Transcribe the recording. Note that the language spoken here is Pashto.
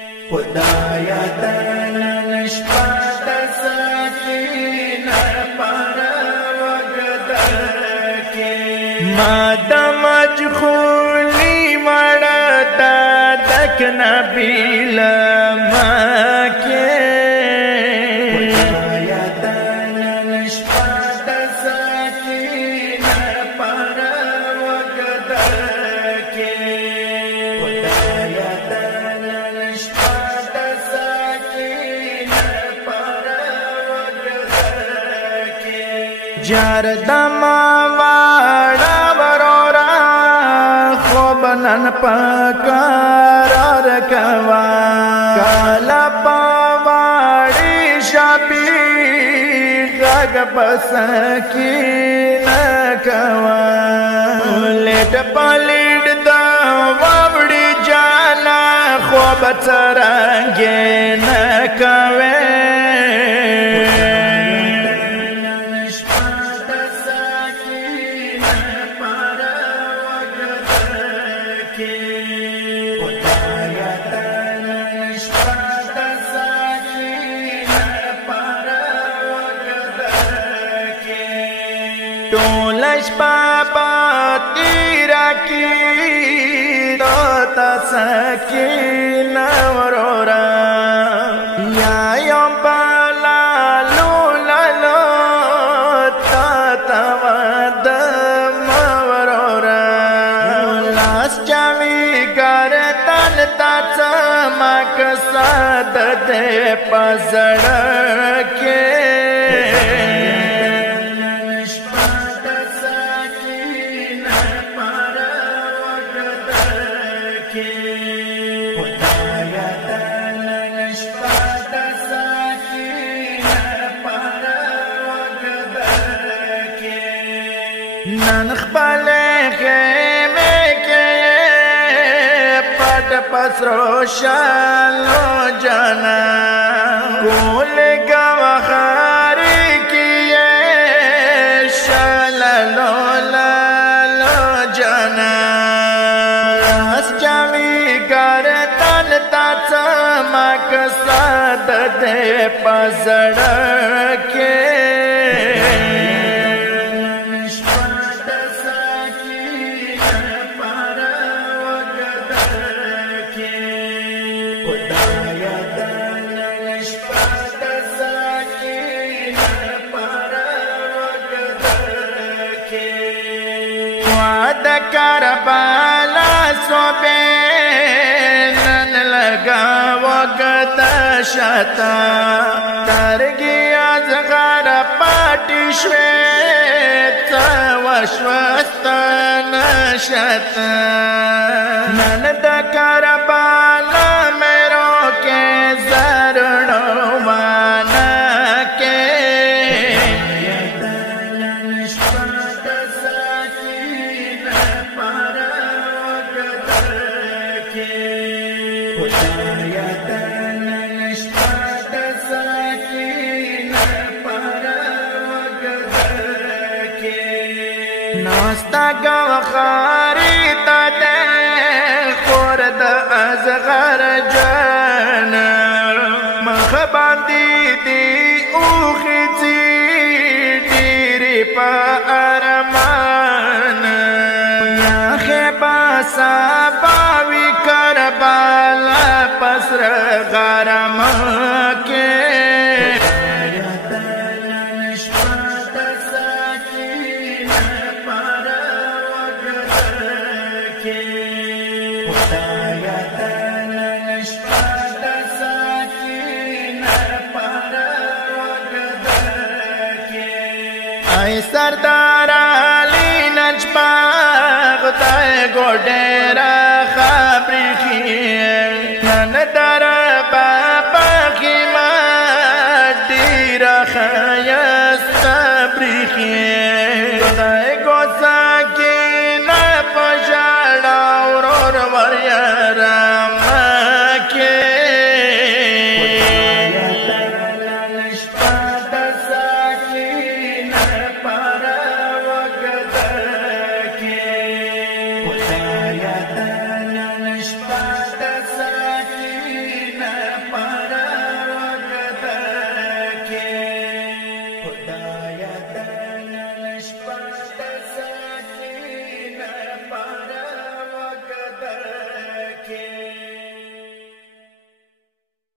خدایا تنن شپات سکینه پر وگدکی ما د مجخولی وڑتا دک نبی لمکی خدایا تنن شپات سکینه پر وگدکی خدایا تنن شپات سکینه پر وگدکی جردم واڑا ورورا خوب نن پکار کوا کالا پاواری شبی غگ بسکین کوا لیٹ پلیٹ دا ووڑی جانا خوب ترنگین کوے टोलश पापा तीरा की दोता सकीना वरोरा या यों पाला लूला लो ताता वदम वरोरा लास चावी कर तन ताचा मकसद दे पसड़ के नन खपले खेमे के पट पसरो शालो जाना कुल गवखारी किए शालो लालो जाना रास जावी कर तन ताचा मकसद दे पसड़ के करबाला सोबे नन लगा वक्त शता तरगिया जगार पाटी श्वेत वश्वस्तन शता नन द करबाला मेरो के जरणो वाना के ناستا گوخاری تا دے خورد ازغر جان مخباندی دی اوخی چی دیری پا ارمان یاخی باسا باوی کربالا پسر غرم کے सरदार अली नजपाग तय गोडेरा